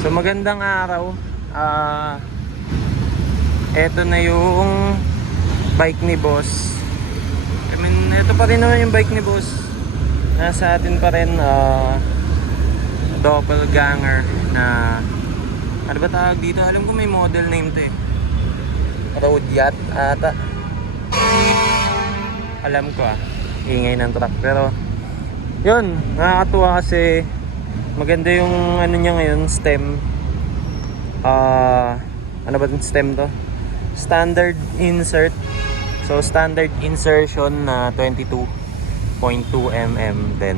So magandang araw. Eto na yung bike ni boss. I mean, eto pa rin naman yung bike ni boss. Nasa atin pa rin, doppelganger na, ano ba tawag dito? Alam ko may model name to eh. Road yacht ata. Alam ko ingay ng truck. Pero yun, nakakatuwa kasi maganda yung ano niya ngayon, stem. Ano ba yung stem to? Standard insert. So standard insertion na 22.2 mm, then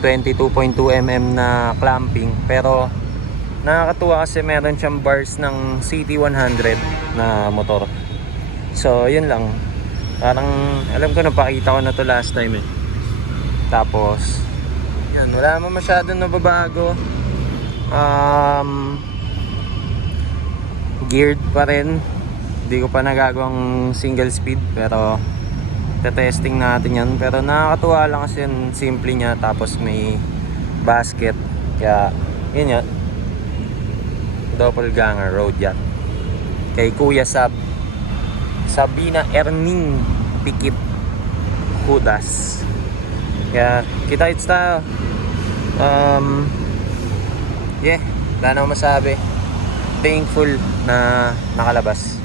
22.2 mm na clamping. Pero nakakatuwa kasi meron siyang bars ng CT100 na motor. So yun lang. Parang alam ko napakita ko na to last time eh. Tapos yan, wala naman masyadong nababago. Geared pa rin. Hindi ko pa nagagawang single speed, pero testing natin yan. Pero nakakatuwa lang kasi yung simple niya, tapos may basket. Kaya yun yun, doppelganger road yacht kay Kuya Sabina Erning Pikit Kudas. Kaya kita-its tayo. Yeah, wala na akong masabi. Thankful na nakalabas.